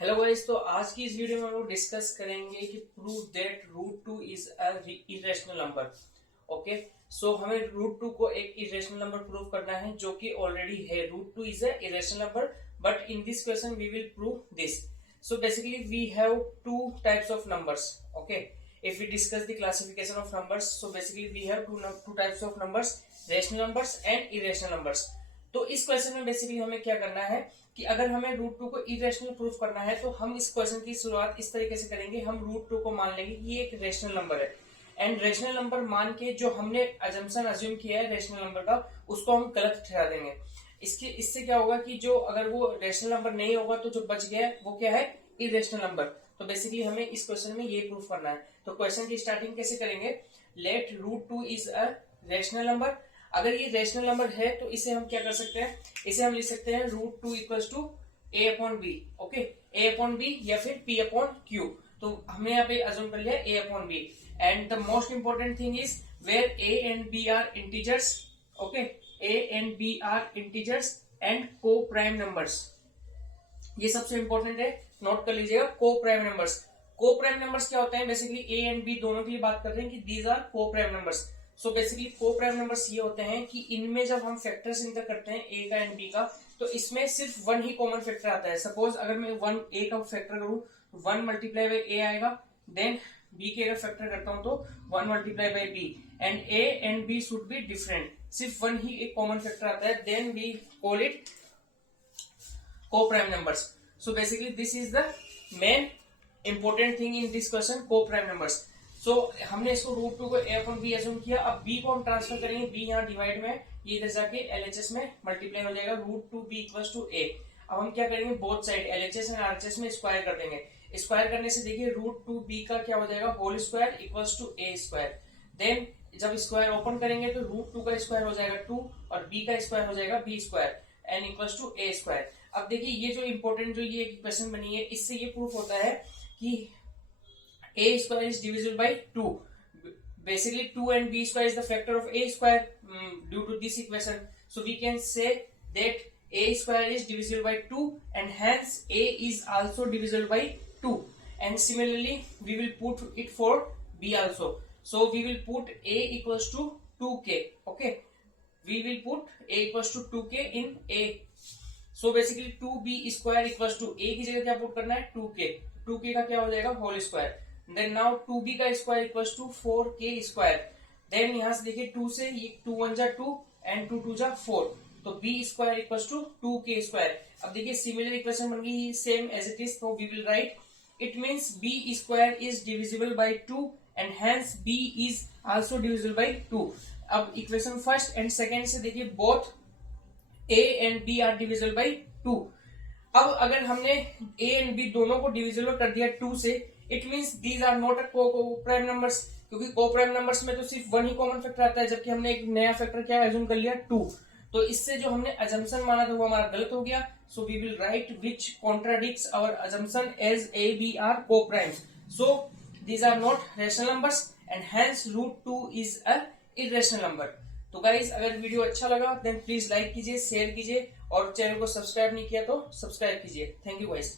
Hello guys, तो आज की इस वीडियो में हम लोग डिस्कस करेंगे कि prove that root two is a irrational number. Okay, so हमें रूट टू को एक इरेशनल नंबर प्रूव करना है जो कि ऑलरेडी है। Root two is a irrational number, but in this question we will prove this. So basically we have two types of numbers. Okay, if we discuss the classification of numbers, so basically we have two types of numbers, rational numbers and irrational numbers. तो इस question में basically हमें क्या करना है कि अगर हमें रूट टू को इरेशनल प्रूफ करना है तो हम इस क्वेश्चन की शुरुआत इस तरीके से करेंगे। हम रूट टू को मान लेंगे कि ये एक रेशनल नंबर है, एंड रेशनल नंबर मान के जो हमने अजम्पशन अज्यूम किया है रेशनल नंबर का, उसको हम गलत ठहरा देंगे। इससे क्या होगा कि जो अगर वो रेशनल नंबर नहीं होगा तो जो बच गया है वो क्या है, इरेशनल नंबर। तो बेसिकली हमें इस क्वेश्चन में ये प्रूफ करना है। तो क्वेश्चन की स्टार्टिंग कैसे करेंगे, let root two is a rational number. अगर ये रेशनल नंबर है तो इसे हम क्या कर सकते हैं, इसे हम लिख सकते हैं root two equal to A upon B. Okay, A upon B या फिर पी अपॉन क्यू। तो हमने यहाँ पे अज्यूम कर लिया A upon B, and the most important thing is where A and B are integers. Okay, A and B are integers and coprime numbers. ये सबसे इंपॉर्टेंट है, नोट कर लीजिएगा। Coprime numbers, coprime numbers क्या होते हैं, basically A and B दोनों के लिए बात कर रहे हैं कि दीज आर को प्राइम नंबर्स। सो बेसिकली को प्राइम नंबर्स ये होते हैं कि इनमें जब हम फैक्टर्स इंटर करते हैं ए का एंड बी का, तो इसमें सिर्फ वन ही कॉमन फैक्टर आता है। सपोज अगर मैं वन ए का फैक्टर करूं तो वन मल्टीप्लाई बाई ए आएगा, देन बी के अगर फैक्टर करता हूं तो one multiply by B, and A and B should be different. सिर्फ वन ही एक कॉमन फैक्टर आता है, then we call it coprime numbers. So basically this is the main important thing in this question, co-prime numbers. So हमने इसको root two को ए upon B assume किया। अब बी को हम ट्रांसफर करेंगे, बी यहाँ डिवाइड में, ये इधर जाके एलएचएस में मल्टीप्लाई हो जाएगा, root two B equal to A. अब हम क्या करेंगे, both side LHS and RHS में स्क्वायर कर देंगे। स्क्वायर करने से देखिए रूट टू बी का क्या हो जाएगा, whole square equal to A square. Then जब स्क्वायर ओपन करेंगे तो रूट टू का स्क्वायर हो जाएगा टू, और बी का स्क्वायर हो जाएगा B square, and equal to A square. अब देखिए ये जो इंपॉर्टेंट जो ये क्वेश्चन बनी है, इससे ये प्रूफ होता है कि A square is divisible by two. Basically two and B square is the factor of A square due to this equation. So we can say that A square is divisible by two and hence A is also divisible by two, and similarly we will put it for B also. So we will put A equals to 2k. Okay, we will put A equals to 2k in A. So basically 2b square equals to A की जगह क्या put करना है, 2k। 2k का क्या हो जाएगा, whole square. Then now 2b का square equals to 4k square. Then यहां से देखिए 2 से ये 2 1 जा 2 एंड 2 2 जा 4, तो b square equals to 2k square. अब देखिए सिमिलर इक्वेशन बन गई सेम एज इट इज, तो we will write it means b square is divisible by 2 and hence b is also divisible by 2। अब इक्वेशन फर्स्ट एंड सेकेंड से देखिए both a and b are divisible by 2। अब अगर हमने a and b दोनों को divisible कर दिया 2 से, it means these are not a coprime numbers, क्योंकि को प्राइम नंबर्स में तो सिर्फ वन ही कॉमन फैक्टर आता है, जबकि हमने एक नया फैक्टर क्या एज्यूम कर लिया 2। तो इससे जो हमने अजम्पशन माना था वो हमारा गलत हो गया। So we will write which contradicts our assumption as a b are coprimes. So these are not rational numbers and hence root two is a irrational number. तो गाइज अगर वीडियो अच्छा लगा देन प्लीज लाइक कीजिए, share कीजिए, और channel को subscribe नहीं किया तो सब्सक्राइब कीजिए। Thank you guys.